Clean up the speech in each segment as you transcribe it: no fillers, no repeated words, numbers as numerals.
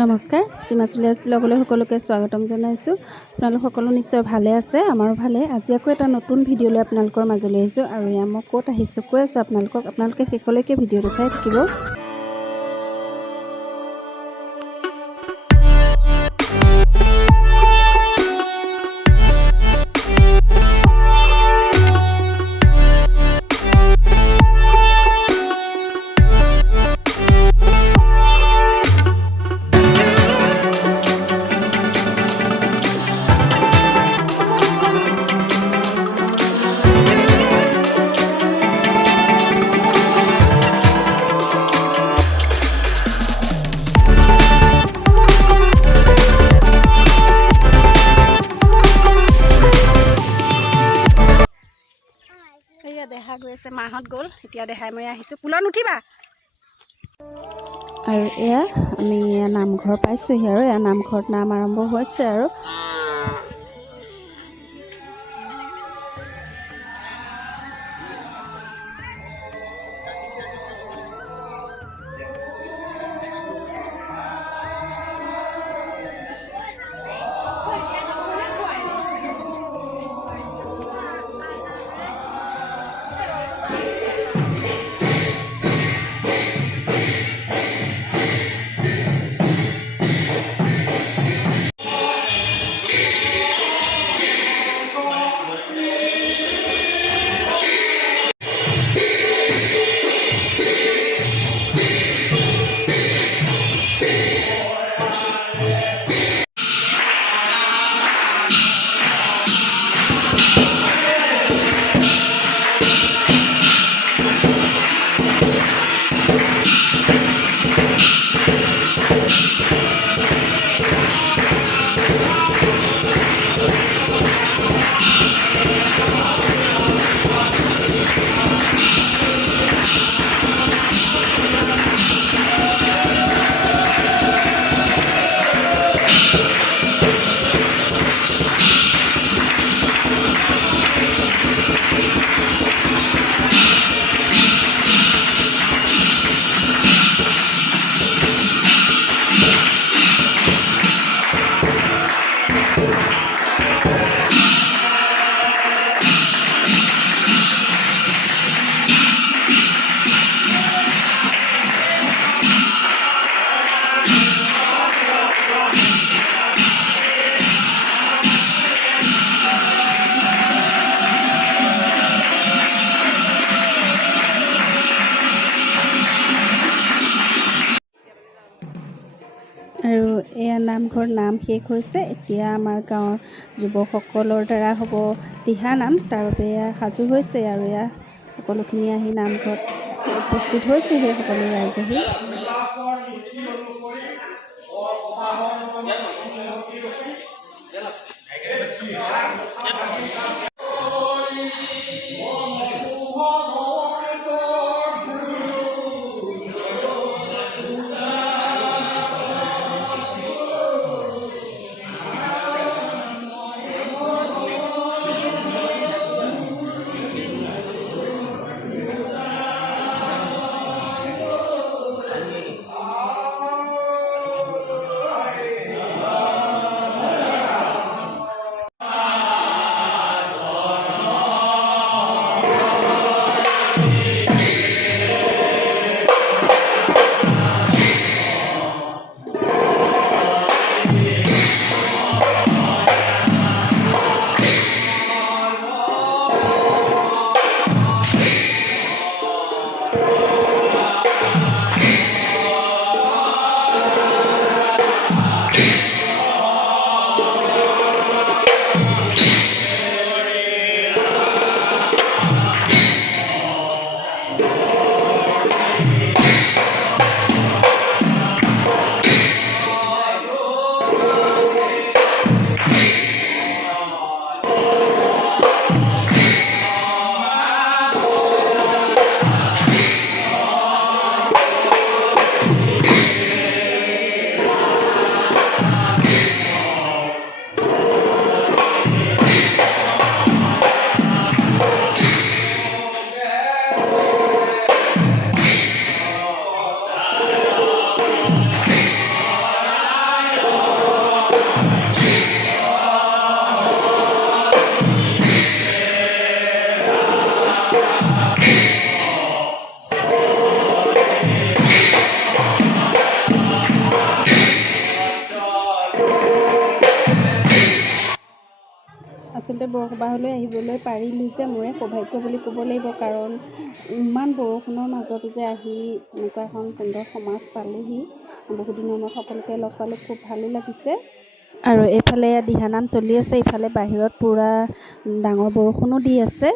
নমস্কাৰ, সীমাচুলিয়াছ ব্লগলৈ সকলোকে স্বাগতম জনাইছোঁ। আপোনালোক সকলো নিশ্চয় ভালে আছে, আমাৰো ভালে। আজি আকৌ এটা নতুন ভিডিঅ' লৈ আপোনালোকৰ মাজলৈ আহিছোঁ আৰু এয়া মই ক'ত আহিছোঁ কৈ আছোঁ আপোনালোকে শেষলৈকে ভিডিঅ'টো চাই থাকিব। দেখা গৈ আছে, মাহঁত গ'ল, এতিয়া দেখাই মই আহিছোঁ। পুলত নুঠিবা। আৰু এয়া আমি নামঘৰ পাইছোঁহি আৰু এয়া নামঘৰত নাম আৰম্ভ হৈছে আৰু এয়া নামঘৰ নাম শেষ হৈছে। এতিয়া আমাৰ গাঁৱৰ যুৱকসকলৰ দ্বাৰা হ'ব দিহা নাম, তাৰ বাবে এয়া সাজু হৈছে আৰু এয়া সকলোখিনি আহি নামঘৰত উপস্থিত হৈছেহি সকলো ৰাইজ আহি। বৰসবাহলৈ আহিবলৈ পাৰিলোঁ যে মোৰে সৌভাগ্য বুলি ক'ব লাগিব, কাৰণ ইমান বৰষুণৰ মাজত যে আহি এনেকুৱা এখন সুন্দৰ সমাজ পালোহি। বহুত দিনৰ মূৰত সকলোকে লগ পালোঁ, খুব ভালো লাগিছে। আৰু এইফালে দিহানাম চলি আছে, ইফালে বাহিৰত পূৰা ডাঙৰ বৰষুণো দি আছে।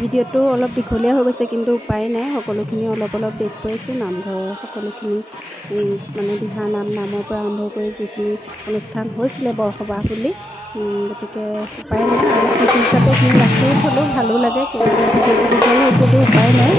ভিডিঅ'টো অলপ দীঘলীয়া হৈ গৈছে, কিন্তু উপায় নাই, সকলোখিনি অলপ অলপ দেখুৱাইছোঁ। নামঘৰৰ সকলোখিনি মানে দিহানাম নামৰ পৰা আৰম্ভ কৰি যিখিনি অনুষ্ঠান হৈছিলে বৰসবাহ বুলি, গতিকে উপায় নাই আৰু স্মৃতি হিচাপে এইখিনি ৰাখি থ'লোঁ, ভালো লাগে। ভিডিঅ'টো দীঘল হ'ল যদিও উপায় নাই।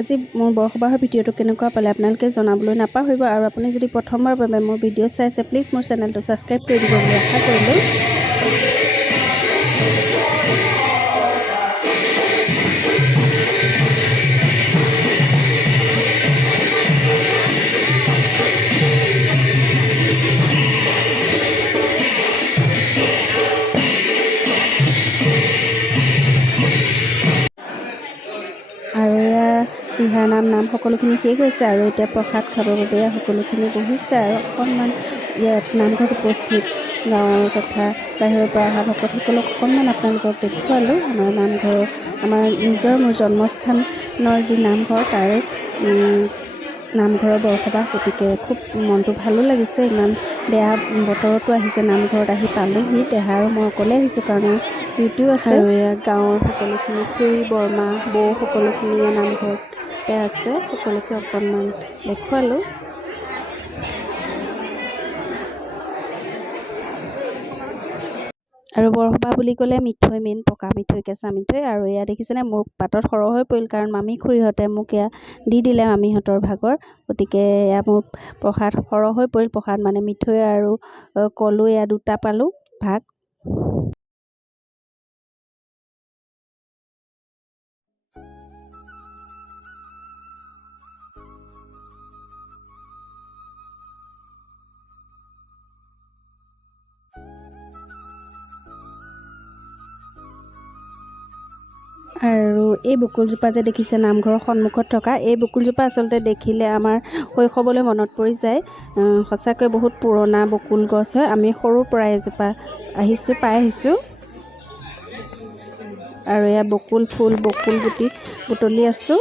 আজি মোৰ বৰসবাহৰ ভিডিঅ'টো কেনেকুৱা পালে আপোনালোকে জনাবলৈ নাপাহৰিব। আৰু আপুনি যদি প্ৰথমবাৰৰ বাবে মোৰ ভিডিঅ' চাইছে, প্লিজ মোৰ চেনেলটো ছাবস্ক্ৰাইব কৰি দিব বুলি আশা কৰিলোঁ। দিহানাম নাম সকলোখিনি শেষ হৈছে আৰু এতিয়া প্ৰসাদ খাবৰ বাবে সকলোখিনি বহিছে আৰু অকণমান ইয়াত নামঘৰত উপস্থিত গাঁৱৰ তথা বাহিৰৰ পৰা অহা ভকতসকলক অকণমান আপোনালোকক দেখুৱালোঁ। আমাৰ নামঘৰৰ মোৰ জন্মস্থানৰ যি নামঘৰ তাৰে নামঘৰৰ বৰসবাহ, গতিকে খুব মনটো ভালো লাগিছে। ইমান বেয়া বতৰতো আহিছে, নামঘৰত আহি পালোঁহি। দেহা আৰু মই অকলে আহিছোঁ কাৰণ ডিউটিও আছে। আৰু এয়া গাঁৱৰ সকলোখিনি খুৰী বৰমা বৌ সকলোখিনি নামঘৰতে আছে, সকলোকে অকণমান দেখুৱালোঁ। আৰু বৰসবাহ বুলি ক'লে মিঠৈ মেইন, পকা মিঠৈ, কেঁচা মিঠৈ। আৰু এয়া দেখিছেনে মোৰ পাতত সৰহ হৈ পৰিল, কাৰণ মামী খুৰীহঁতে মোক এয়া দি দিলে মামীহঁতৰ ভাগৰ, গতিকে এয়া মোৰ প্ৰসাদ সৰহ হৈ পৰিল। প্ৰসাদ মানে মিঠৈ আৰু কলো এয়া দুটা পালোঁ ভাগ। আৰু এই বকুলজোপা যে দেখিছে নামঘৰৰ সন্মুখত থকা, এই বকুলজোপা আচলতে দেখিলে আমাৰ শৈশৱলৈ মনত পৰি যায়। সঁচাকৈ বহুত পুৰণা বকুল গছ হয়। আমি সৰুৰ পৰাই এজোপা পাই আহিছোঁ। আৰু এয়া বকুল ফুল, বকুল গুটি বুটলি আছোঁ।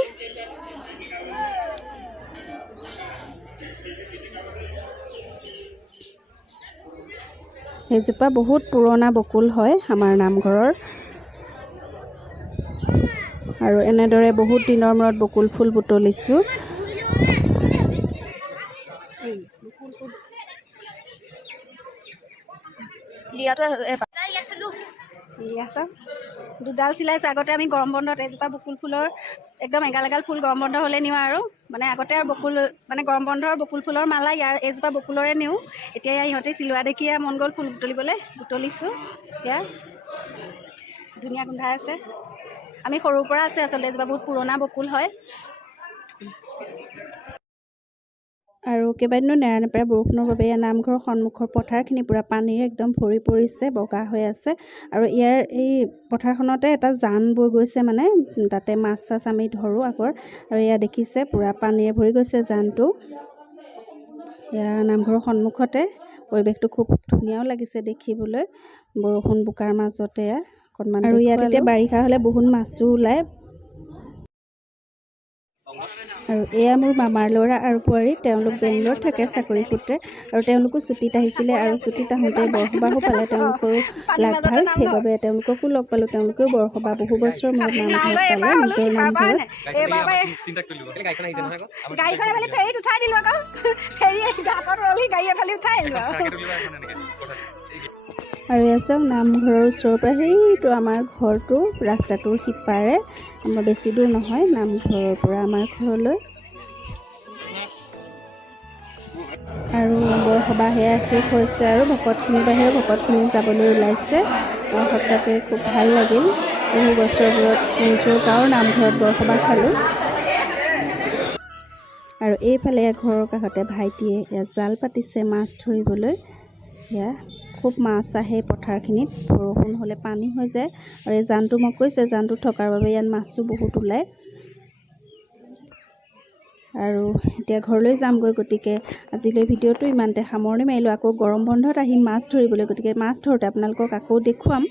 এইজোপা বহুত পুৰণা বকুল হয় আমাৰ নামঘৰৰ। আৰু এনেদৰে বহুত দিনৰ মূৰত বকুল ফুল বুটলিছোঁ। দুডাল চিলাইছে। আগতে আমি গৰম বন্ধত এজোপা বকুল ফুলৰ একদম এগাল এগাল ফুল গৰম বন্ধ হ'লে নিওঁ। আৰু মানে আগতে আৰু বকুল মানে গৰম বন্ধৰ বকুল ফুলৰ মালা এইজোপা বকুলৰে নিওঁ। এতিয়া ইহঁতে চিলোৱা দেখি মন গ'ল ফুল বুটলিছোঁ। এয়া ধুনীয়া গোন্ধাই আছে। আমি সৰুৰ পৰা আছে আচলতে, এজোপা বহুত পুৰণা বকুল হয়। আৰু কেইবাদিনো নেৰানেপেৰা বৰষুণৰ বাবে নামঘৰৰ সন্মুখৰ পথাৰখিনি পূৰা পানীৰে একদম ভৰি পৰিছে, বগা হৈ আছে। আৰু ইয়াৰ এই পথাৰখনতে এটা জান বৈ গৈছে, মানে তাতে মাছ চাছ আমি ধৰোঁ আগৰ। আৰু এয়া দেখিছে পূৰা পানীৰে ভৰি গৈছে জানটো। এয়া নামঘৰৰ সন্মুখতে, পৰিৱেশটো খুব ধুনীয়াও লাগিছে দেখিবলৈ, বৰষুণ বোকাৰ মাজতে অকণমান। আৰু ইয়াত এতিয়া বাৰিষা হ'লে বহুত মাছো ওলায়। আৰু এয়া মোৰ মামাৰ ল'ৰা আৰু বোৱাৰী, তেওঁলোক বেংগলোৰত থাকে চাকৰি সূত্ৰে। আৰু তেওঁলোকো ছুটীত আহিছিলে, আৰু ছুটীত আহোঁতে বৰসবাহো পালে। তেওঁলোকৰো লাগ ভাল, সেইবাবে তেওঁলোককো লগ পালোঁ। তেওঁলোকেও বৰসবাহ বহু বছৰ মূৰত নামঘৰত পালে, নিজৰ নামঘৰত। আৰু এয়া চাওক নামঘৰৰ ওচৰৰ পৰা সেইটো আমাৰ ঘৰটো ৰাস্তাটোৰ সিপাৰে, আমাৰ বেছি দূৰ নহয় নামঘৰৰ পৰা আমাৰ ঘৰলৈ। আৰু বৰসবাহ সেয়া শেষ হৈছে আৰু ভকতখিনিৰ বাহিৰে ভকতখিনি যাবলৈ ওলাইছে। সঁচাকৈ খুব ভাল লাগিল। বহু বছৰৰ মূৰত নিজৰ গাঁৱৰ নামঘৰত বৰসবাহ খালোঁ। আৰু এইফালে ঘৰৰ কাষতে ভাইটিয়ে এয়া জাল পাতিছে মাছ ধৰিবলৈ। সেয়া খুব মাছ আহে পথাৰখিনিত, বৰষুণ হ'লে পানী হৈ যায়। আৰু এই জানটো মই কৈছে জানটো থকাৰ বাবে ইয়াত মাছো বহুত ওলায়। আৰু এতিয়া ঘৰলৈ যামগৈ, গতিকে আজিলৈ ভিডিঅ'টো ইমানতে সামৰণি মাৰিলোঁ। আকৌ গৰম বন্ধত আহিম মাছ ধৰিবলৈ, গতিকে মাছ ধৰোঁতে আপোনালোকক আকৌ দেখুৱাম।